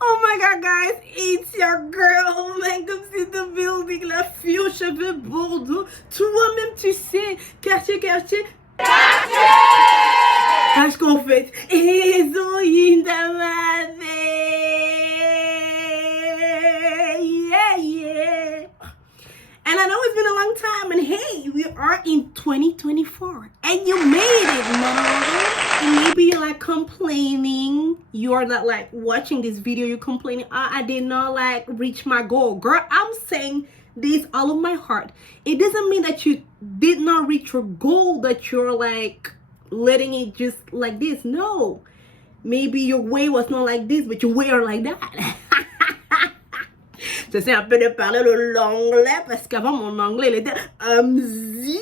Oh my god, guys, it's your girl, Makeup in the building, la fille aux cheveux bordeaux. Toi-même, tu sais, quartier. Parce qu'en fait, Héroïne de ma vie. Yeah. And I know it's been a long time, and hey, we are in 2024, and you made it, mom. And maybe you're like complaining, you're not like watching this video, you're complaining, I did not like reach my goal. Girl, I'm saying this all of my heart. It doesn't mean that you did not reach your goal, that you're like letting it just like this. No, maybe your way was not like this, but your way are like that. J'essaie un peu de parler l'anglais parce qu'avant mon anglais il était amzi.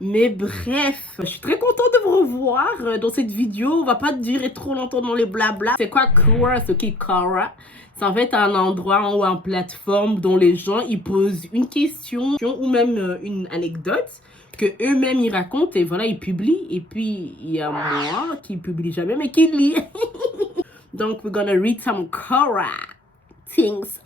Mais bref, je suis très contente de vous revoir dans cette vidéo. On va pas durer trop longtemps dans les blabla. C'est quoi Quora? Ce qui est Quora? C'est en fait un endroit ou une plateforme dont les gens ils posent une question ou même une anecdote que eux-mêmes ils racontent et voilà ils publient. Et puis il y a moi qui publie jamais mais qui lit. Donc we're gonna read some Quora things.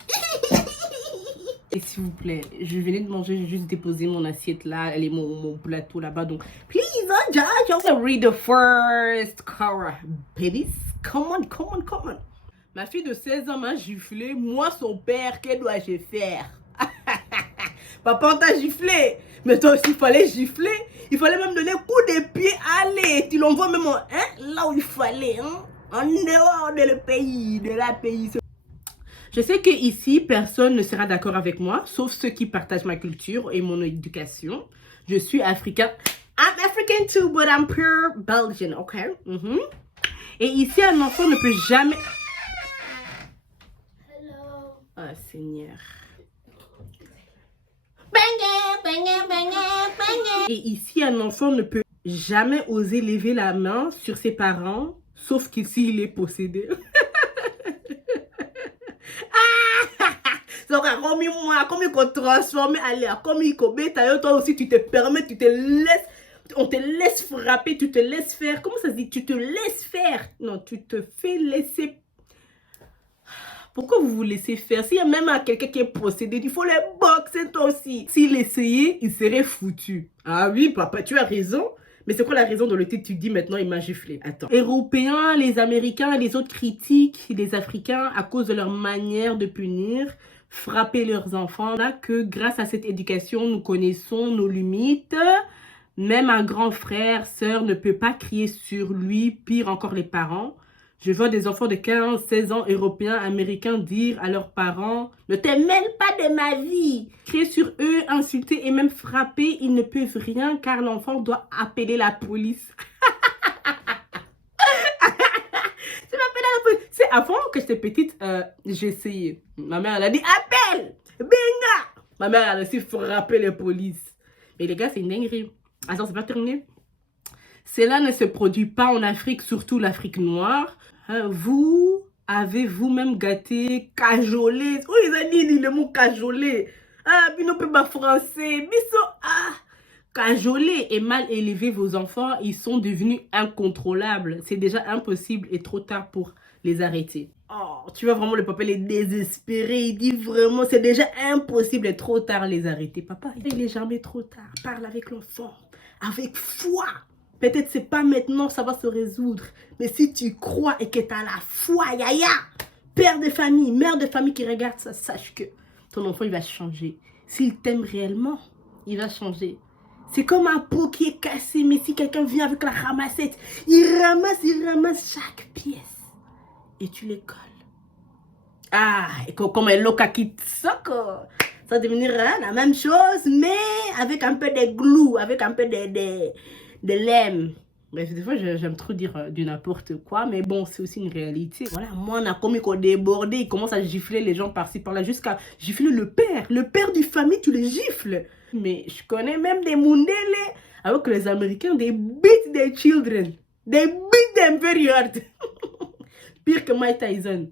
Et s'il vous plaît, je venais de manger, j'ai juste déposé mon assiette là, elle est mon plateau là-bas, donc please don't judge. Also read the first Quora, babies. Come on. Ma fille de 16 ans m'a giflé, moi son père, que dois-je faire? Papa, on t'a giflé, mais toi aussi il fallait gifler, il fallait même donner un coup de pied, allez, tu l'envoies même là où il fallait, en dehors de la pays. Je sais que ici, personne ne sera d'accord avec moi, sauf ceux qui partagent ma culture et mon éducation. Je suis africain. I'm African too, but I'm pure Belgian, ok? Et ici, un enfant ne peut jamais... Hello. Oh, Seigneur. Et ici, un enfant ne peut jamais oser lever la main sur ses parents, sauf qu'ici, il est possédé. Comme il faut transformer, allez, comme il faut mettre, toi aussi tu te permets, tu te laisses, on te laisse frapper, tu te laisses faire. Comment ça se dit? Tu te laisses faire. Non, tu te fais laisser. Pourquoi vous vous laissez faire? S'il y a même quelqu'un qui est possédé, il faut les boxer toi aussi. S'il essayait, il serait foutu. Ah oui, papa, tu as raison. Mais c'est quoi la raison dans le titre? Tu dis maintenant il m'a giflé. Attends. Européens, les Américains et les autres critiquent les Africains à cause de leur manière de punir, frapper leurs enfants. Là que grâce à cette éducation, nous connaissons nos limites. Même un grand frère, sœur ne peut pas crier sur lui, pire encore les parents. Je vois des enfants de 15, 16 ans, européens, américains, dire à leurs parents « Ne te mêle pas de ma vie !» Crier sur eux, insulter et même frapper, ils ne peuvent rien car l'enfant doit appeler la police. C'est avant que j'étais petite, j'ai essayé. Ma mère, elle a dit « Appelle! Benga !» Ma mère, elle a aussi frappé les polices. Mais les gars, c'est une dinguerie. Attends, c'est pas terminé. Cela ne se produit pas en Afrique, surtout l'Afrique noire. Vous avez vous-même gâté, cajolé. Oh, ils ont dit le mot cajolé. Ah, puis nous pas français. Biso, cajolé et mal élever vos enfants, ils sont devenus incontrôlables. C'est déjà impossible et trop tard pour les arrêter. Oh, tu vois vraiment le papa, il est désespéré. Il dit vraiment, c'est déjà impossible et trop tard les arrêter. Papa, il est jamais trop tard. Parle avec l'enfant, avec foi. Peut-être c'est pas maintenant, ça va se résoudre. Mais si tu crois et que tu as la foi, yaya, père de famille, mère de famille qui regarde ça, sache que ton enfant, il va changer. S'il t'aime réellement, il va changer. C'est comme un pot qui est cassé, mais si quelqu'un vient avec la ramassette, il ramasse chaque pièce. Et tu les colles. Ah, et comme un loca qui soque, ça va devenir la même chose, mais avec un peu de glue, avec un peu de lème. Bref, des fois, j'aime trop dire du n'importe quoi, mais bon, c'est aussi une réalité. Voilà, moi, on a comme il débordé, il commence à gifler les gens par-ci, par-là, jusqu'à gifler le père du famille, tu les gifles. Mais je connais même des Mundele, alors que les Américains, they beat their children. They beat them very hard. Pire que Mike Tyson.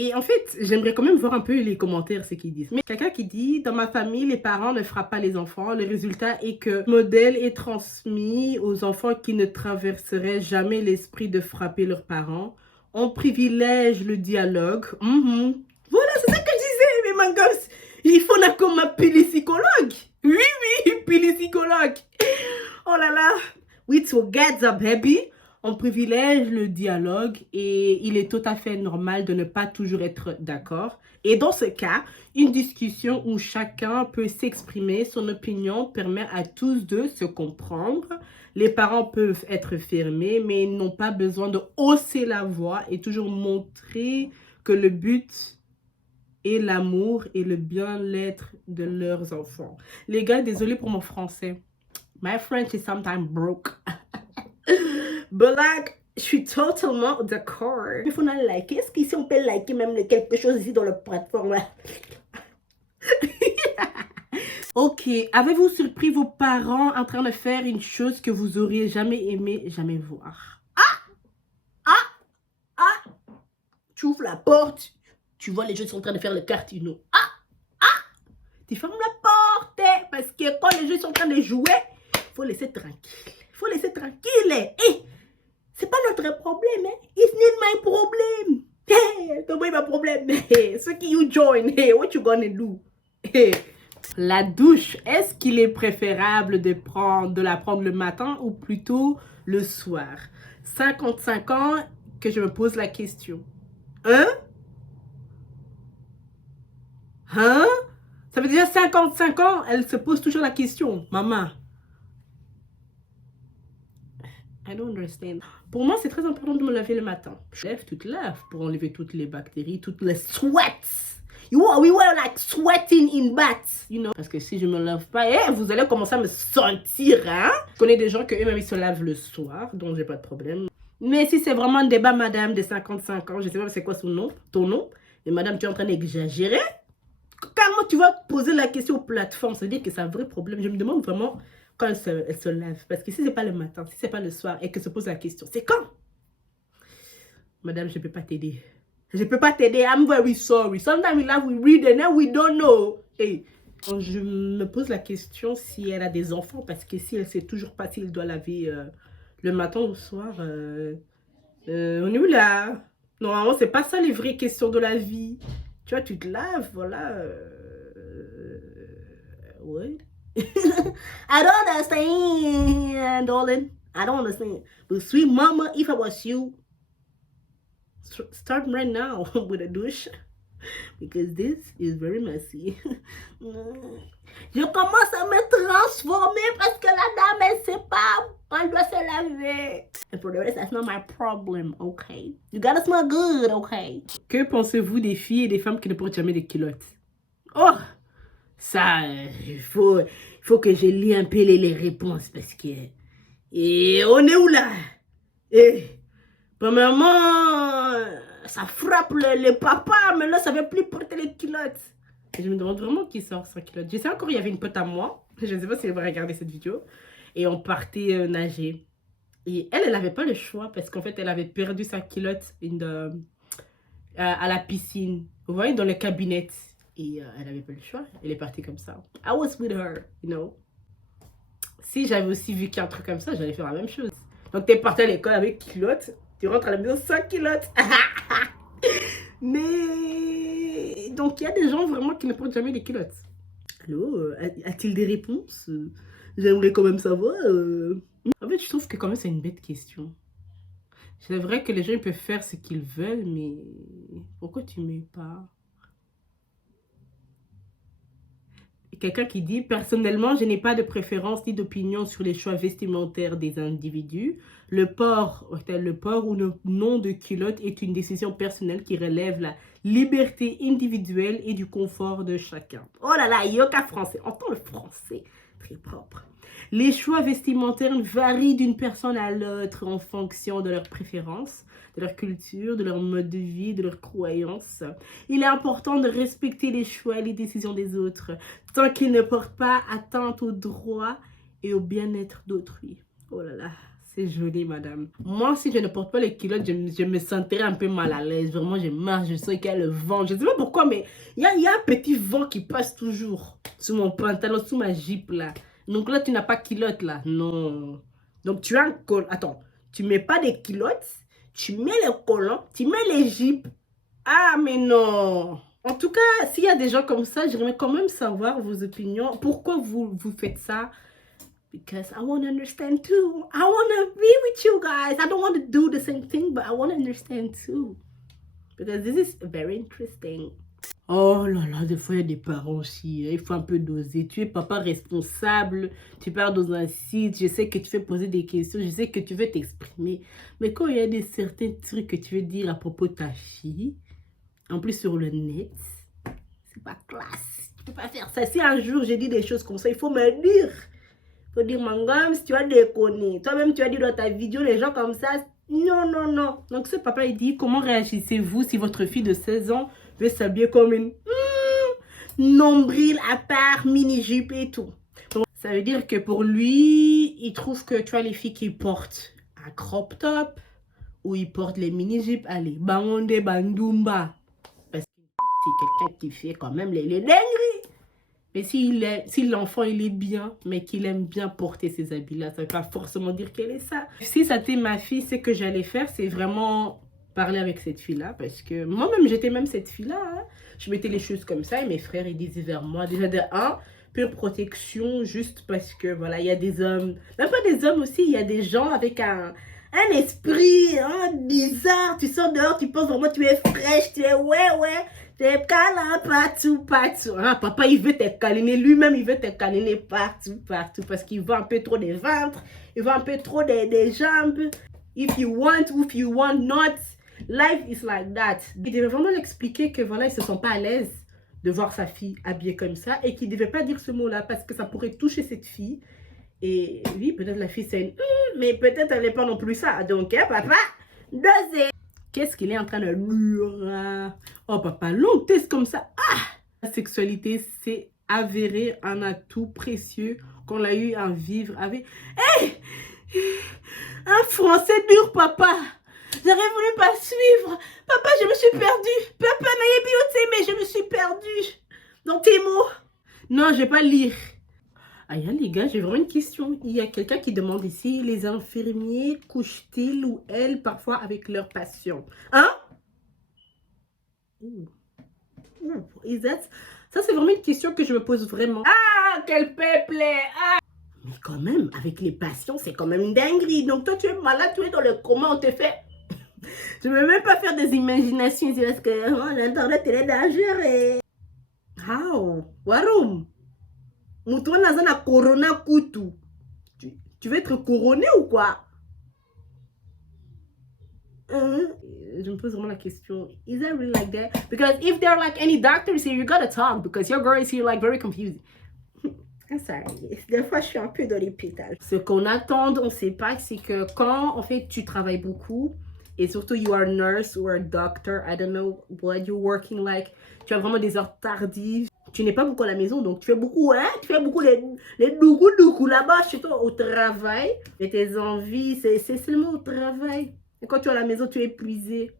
Et en fait, j'aimerais quand même voir un peu les commentaires, ce qu'ils disent. Mais quelqu'un qui dit, dans ma famille, les parents ne frappent pas les enfants. Le résultat est que le modèle est transmis aux enfants qui ne traverseraient jamais l'esprit de frapper leurs parents. On privilège le dialogue. Voilà, c'est ça que je disais, mais mon gosse. Il faut qu'on m'appelle psychologue. Oui, puis les psychologues. Oh là là. We together, baby. On privilège le dialogue et il est tout à fait normal de ne pas toujours être d'accord. Et dans ce cas, une discussion où chacun peut s'exprimer, son opinion permet à tous de se comprendre. Les parents peuvent être fermés, mais ils n'ont pas besoin de hausser la voix et toujours montrer que le but est l'amour et le bien-être de leurs enfants. Les gars, désolé pour mon français. My French is sometimes broke. But like, je suis totalement d'accord. Il faut nous liker. Est-ce qu'ici on peut liker même quelque chose ici dans la plateforme là? Ok, avez-vous surpris vos parents en train de faire une chose que vous auriez jamais aimé jamais voir? Tu ouvres la porte, tu vois les jeux sont en train de faire le cartino. Tu fermes la porte parce que quand les jeux sont en train de jouer, il faut laisser tranquille. Il faut laisser tranquille. Hey, c'est pas notre problème. It's not my problem. Hey, c'est pas mon problème. Hey, ceux qui you join, hey, what you gonna do? Hey. La douche, est-ce qu'il est préférable de la prendre le matin ou plutôt le soir? 55 ans que je me pose la question. Ça veut dire 55 ans, elle se pose toujours la question. Maman. I don't understand. Pour moi, c'est très important de me laver le matin. Je lève, tu te laves pour enlever toutes les bactéries, toutes les sweats. We were like sweating in baths, you know. Parce que si je me lave pas, vous allez commencer à me sentir, hein. Je connais des gens que eux-mêmes ils se lavent le soir, donc j'ai pas de problème. Mais si c'est vraiment un débat, madame de 55 ans, je sais pas c'est quoi ton nom, et madame, tu es en train d'exagérer. Quand tu vas poser la question aux plateformes, ça veut dire que c'est un vrai problème. Je me demande vraiment quand elle se lève. Parce que si c'est pas le matin, si c'est pas le soir, et qu'elle se pose la question, c'est quand? Madame, je peux pas t'aider. Je peux pas t'aider. I'm very sorry. Sometimes we laugh, we read, and then we don't know. Hey. Je me pose la question si elle a des enfants, parce que si elle sait toujours pas s'il doit laver le matin ou le soir, on est où là? Normalement, c'est pas ça les vraies questions de la vie. Tu vois, tu te laves, voilà. What? I don't understand, darling. I don't understand. But sweet mama, if I was you, start right now with a douche. Because this is very messy. Je commence à me transformer parce que la dame, elle sait pas quand elle doit se laver. And for the rest, that's not my problem, okay? You gotta smell good, okay? Que pensez-vous des filles et des femmes qui ne portent jamais des culottes? Oh! Ça, il faut que je lis un peu les réponses parce que... Et on est où là? Premièrement, ça frappe les papas, mais là, ça ne veut plus porter les culottes. Et je me demande vraiment qui sort sans culotte. Je sais encore, il y avait une pote à moi. Je ne sais pas si elle va regarder cette vidéo. Et on partait nager. Et elle n'avait pas le choix parce qu'en fait, elle avait perdu sa culotte à la piscine. Vous voyez, dans le cabinet. Et elle n'avait pas le choix. Elle est partie comme ça. I was with her, you know. Si j'avais aussi vu qu'il y a un truc comme ça, j'allais faire la même chose. Donc, tu es parti à l'école avec culotte. Tu rentres à la maison sans culotte. Mais... Donc, il y a des gens vraiment qui ne portent jamais des culottes. Allô, a-t-il des réponses? J'aimerais quand même savoir. En fait, je trouve que quand même, c'est une bête question. C'est vrai que les gens ils peuvent faire ce qu'ils veulent, mais pourquoi tu mets pas? Quelqu'un qui dit, personnellement, je n'ai pas de préférence ni d'opinion sur les choix vestimentaires des individus. Le port ou le non de culotte est une décision personnelle qui relève la liberté individuelle et du confort de chacun. Oh là là, yoga français, entends le français, très propre. Les choix vestimentaires varient d'une personne à l'autre en fonction de leurs préférences, de leur culture, de leur mode de vie, de leurs croyances. Il est important de respecter les choix et les décisions des autres, tant qu'ils ne portent pas atteinte aux droits et au bien-être d'autrui. Oh là là, C'est joli, madame. Moi, si je ne porte pas les culottes, je me sentirais un peu mal à l'aise. Vraiment, je marche, je sens qu'il y a le vent. Je ne sais pas pourquoi, mais il y a un petit vent qui passe toujours sous mon pantalon, sous ma jupe, là. Donc là, tu n'as pas culotte, là. Non. Donc, tu as un col. Attends, tu mets pas des culottes, tu mets les collants, tu mets les jupes. Ah, mais non. En tout cas, s'il y a des gens comme ça, j'aimerais quand même savoir vos opinions. Pourquoi vous faites ça? Because I want to understand too. I want to be with you guys. I don't want to do the same thing, but I want to understand too. Because this is very interesting. Oh là là, des fois il y a des parents aussi, il faut un peu doser. Tu es papa responsable, tu pars dans un site, je sais que tu veux poser des questions, je sais que tu veux t'exprimer. Mais quand il y a des certains trucs que tu veux dire à propos de ta fille, en plus sur le net, c'est pas classe. Tu peux pas faire ça. Si un jour j'ai dit des choses comme ça, il faut me dire. Faut dire, mon gomme, si tu as déconné. Toi-même, tu as dit dans ta vidéo, les gens comme ça. Non, non, non. Donc, ce papa, il dit, comment réagissez-vous si votre fille de 16 ans veut s'habiller comme une nombril à part, mini-jupe et tout. Donc, ça veut dire que pour lui, il trouve que, tu vois, les filles qui portent un crop top ou ils portent les mini-jupes, allez, bangonde, bandumba. Parce que c'est quelqu'un qui fait quand même les dingueries. Mais si l'enfant il est bien, mais qu'il aime bien porter ces habits-là, ça ne veut pas forcément dire qu'elle est ça. Si ça était ma fille, ce que j'allais faire, c'est vraiment parler avec cette fille-là. Parce que moi-même, j'étais même cette fille-là. Hein. Je mettais les choses comme ça et mes frères, ils disaient vers moi, déjà de pure protection, juste parce que, voilà, il y a des hommes, même pas des hommes aussi, il y a des gens avec un esprit bizarre. Tu sors dehors, tu penses vraiment, tu es fraîche, tu es ouais. T'es câlin partout. Ah, papa, il veut te câliner. Lui-même, il veut te câliner partout. Parce qu'il veut un peu trop des ventres. Il veut un peu trop des jambes. If you want or if you want not. Life is like that. Il devait vraiment l'expliquer que voilà, ils se sent pas à l'aise de voir sa fille habillée comme ça. Et qu'il devait pas dire ce mot-là parce que ça pourrait toucher cette fille. Et oui, peut-être la fille c'est une... mais peut-être elle n'est pas non plus ça. Donc, hein, papa, dosez. Qu'est-ce qu'il est en train de dire? Oh papa, long test comme ça. La sexualité, c'est avéré un atout précieux qu'on a eu à vivre avec. Hey! Un français dur, papa. J'aurais voulu pas suivre. Papa, je me suis perdue. Papa, n'ayez bien mais je me suis perdue. Dans tes mots. Non, je vais pas lire. Ah, les gars, j'ai vraiment une question. Il y a quelqu'un qui demande ici, les infirmiers couchent-ils ou elles parfois avec leur patient? Hein? Ça, c'est vraiment une question que je me pose vraiment. Ah, quel peuple! Ah. Mais quand même, avec les patients, c'est quand même une dinguerie. Donc toi, tu es malade, tu es dans le coma, on te fait... Je ne veux même pas faire des imaginations ici parce que l'internet, il est dangereux. How? Warum? Moutoua nazana corona kutu. Tu veux être couronné ou quoi? Je me pose vraiment la question. Is that really like that? Because if there are like any doctors here, you gotta talk because your girl is here like very confused. I'm sorry. Des fois, je suis un peu dans les pétales. Ce qu'on attend, on ne sait pas, c'est que quand en fait tu travailles beaucoup et surtout you are a nurse or a doctor, I don't know what you're working like, tu as vraiment des heures tardives. Tu n'es pas beaucoup à la maison, donc tu fais beaucoup, hein? Tu fais beaucoup les dougou là-bas, chez toi, au travail. Et tes envies, c'est seulement au travail. Et quand tu es à la maison, tu es épuisé.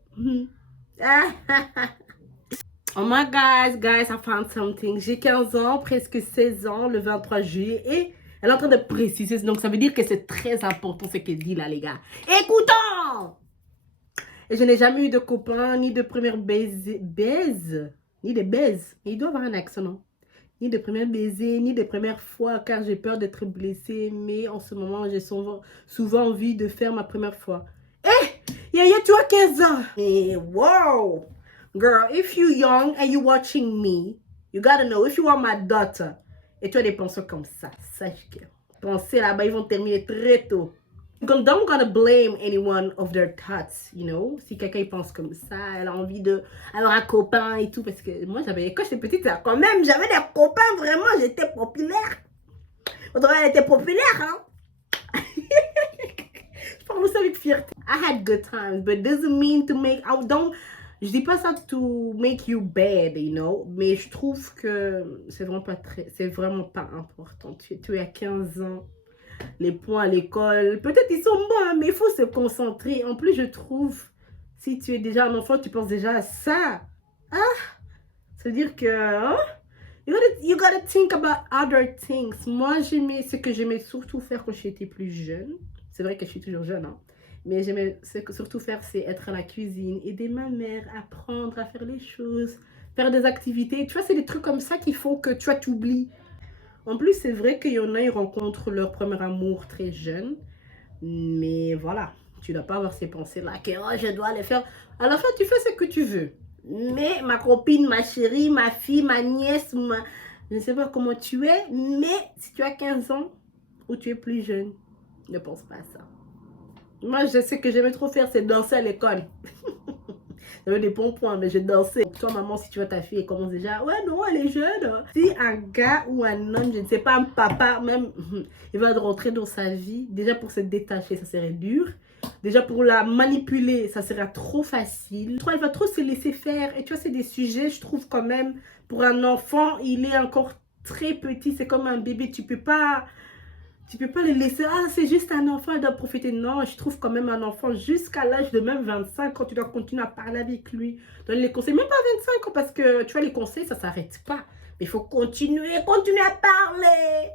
Oh my guys, I found something. J'ai 15 ans, presque 16 ans, le 23 juillet. Et elle est en train de préciser. Donc, ça veut dire que c'est très important ce qu'elle dit là, les gars. Écoutons! Et je n'ai jamais eu de copain, ni de première baise. Ni de baise. Il doit avoir un accent, non? Ni de première baiser, ni de première fois, car j'ai peur d'être blessée. Mais en ce moment, j'ai souvent envie de faire ma première fois. Yaya, tu as 15 ans. Hey, wow. Girl, if you young and you watching me, you gotta know, if you are my daughter, et tu as des pensées comme ça, sache que penser là-bas, ils vont terminer très tôt. Don't gotta blame anyone of their thoughts, you know. Si quelqu'un pense comme ça, elle a envie de avoir un copain et tout, parce que moi, quand j'étais petite, là, quand même, j'avais des copains, vraiment, j'étais populaire. Autrement, elle était populaire, hein. Je parle aussi avec fierté. I had good times, but doesn't mean to make... Je dis pas ça to make you bad, you know, mais je trouve que c'est vraiment pas important. Tu es à 15 ans. les points à l'école. Peut-être ils sont bons, hein, mais il faut se concentrer. En plus, je trouve, si tu es déjà un enfant, tu penses déjà à ça. Ah, c'est-à-dire que hein, you gotta think about other things. Moi, j'aimais ce que j'aimais surtout faire quand j'étais plus jeune. C'est vrai que je suis toujours jeune, hein. Mais j'aimais surtout faire, c'est être à la cuisine, aider ma mère, apprendre à faire les choses, faire des activités. Tu vois, c'est des trucs comme ça qu'il faut que tu vois, t'oublies. En plus, c'est vrai qu'il y en a, ils rencontrent leur premier amour très jeune. Mais voilà, tu dois pas avoir ces pensées-là que oh, je dois les faire. À la fin, tu fais ce que tu veux. Mais ma copine, ma chérie, ma fille, ma nièce, je ne sais pas comment tu es, mais si tu as 15 ans ou tu es plus jeune, ne pense pas à ça. Moi, je sais que j'aimais trop faire, c'est danser à l'école. J'avais des bons points, mais je dansais. Toi, maman, si tu vois ta fille, elle commence déjà, ouais, non, elle est jeune. Si un gars ou un homme, je ne sais pas, un papa, même, il va rentrer dans sa vie, déjà pour se détacher, ça serait dur. Déjà pour la manipuler, ça sera trop facile. Elle va trop se laisser faire. Et tu vois, c'est des sujets, je trouve quand même, pour un enfant, il est encore très petit. C'est comme un bébé, tu peux pas le laisser, ah c'est juste un enfant, il doit profiter. Non, je trouve quand même un enfant jusqu'à l'âge de même 25 ans, tu dois continuer à parler avec lui, donner les conseils, même pas 25 ans parce que tu vois les conseils ça s'arrête pas. Mais il faut continuer à parler.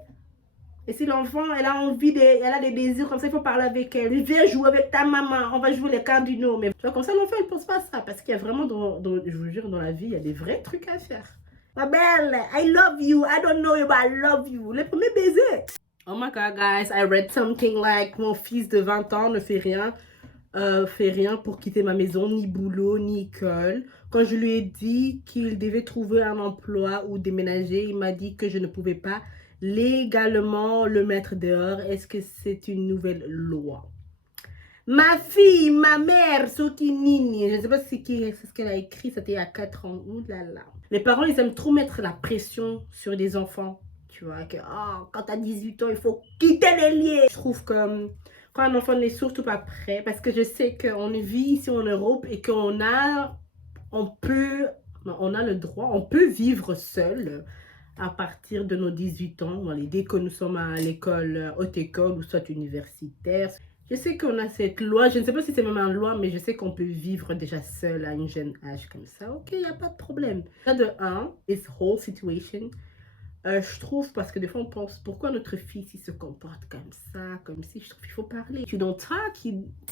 Et si l'enfant elle a envie, elle a des désirs comme ça, il faut parler avec elle. Viens jouer avec ta maman, on va jouer les cardinaux. Mais tu vois comme ça l'enfant il pense pas à ça parce qu'il y a vraiment je vous jure dans la vie il y a des vrais trucs à faire. Ma belle, I love you, I don't know you but I love you. Les premiers baisers. Oh my god, guys, I read something like mon fils de 20 ans ne fait rien pour quitter ma maison, ni boulot, ni école. Quand je lui ai dit qu'il devait trouver un emploi ou déménager, il m'a dit que je ne pouvais pas légalement le mettre dehors. Est-ce que c'est une nouvelle loi? Ma fille, ma mère, Sokinini, je ne sais pas c'est ce qu'elle a écrit, c'était il y a 4 ans. Ouh là là. Les parents, ils aiment trop mettre la pression sur des enfants. Tu vois, que oh, quand tu as 18 ans, il faut quitter les liens. Je trouve que quand un enfant n'est surtout pas prêt, parce que je sais qu'on vit ici en Europe et qu'on a, on a le droit, on peut vivre seul à partir de nos 18 ans, dès que nous sommes à l'école, haute école ou soit universitaire. Je sais qu'on a cette loi, je ne sais pas si c'est même une loi, mais je sais qu'on peut vivre déjà seul à un jeune âge comme ça. Ok, il n'y a pas de problème. De un, this whole situation, je trouve, parce que des fois on pense, pourquoi notre fils il se comporte comme ça, comme si, je trouve qu'il faut parler. Tu don't talk,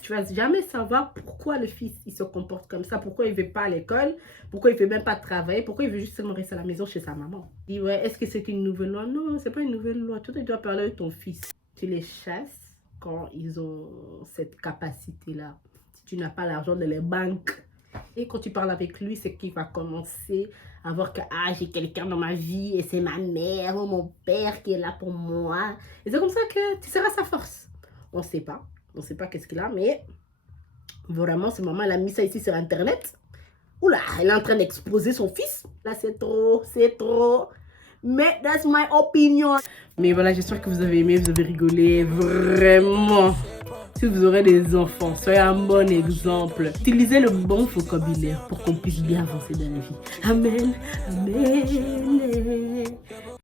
tu vas jamais savoir pourquoi le fils il se comporte comme ça, pourquoi il ne veut pas à l'école, pourquoi il ne veut même pas travailler, pourquoi il veut juste seulement rester à la maison chez sa maman. Il dit, ouais, est-ce que c'est une nouvelle loi? Non, c'est pas une nouvelle loi. Toi, tu dois parler avec ton fils. Tu les chasses quand ils ont cette capacité-là. Si tu n'as pas l'argent de les banques. Et quand tu parles avec lui, c'est qu'il va commencer à voir que ah, j'ai quelqu'un dans ma vie et c'est ma mère ou mon père qui est là pour moi. Et c'est comme ça que tu seras sa force. On ne sait pas. On ne sait pas qu'est-ce qu'il a, mais vraiment, ce moment, elle a mis ça ici sur Internet. Oula, elle est en train d'exposer son fils. Là, c'est trop, c'est trop. Mais that's my opinion. Mais voilà, j'espère que vous avez aimé, vous avez rigolé. Vraiment. Si vous aurez des enfants, soyez un bon exemple. Utilisez le bon vocabulaire pour qu'on puisse bien avancer dans la vie. Amen. Amen.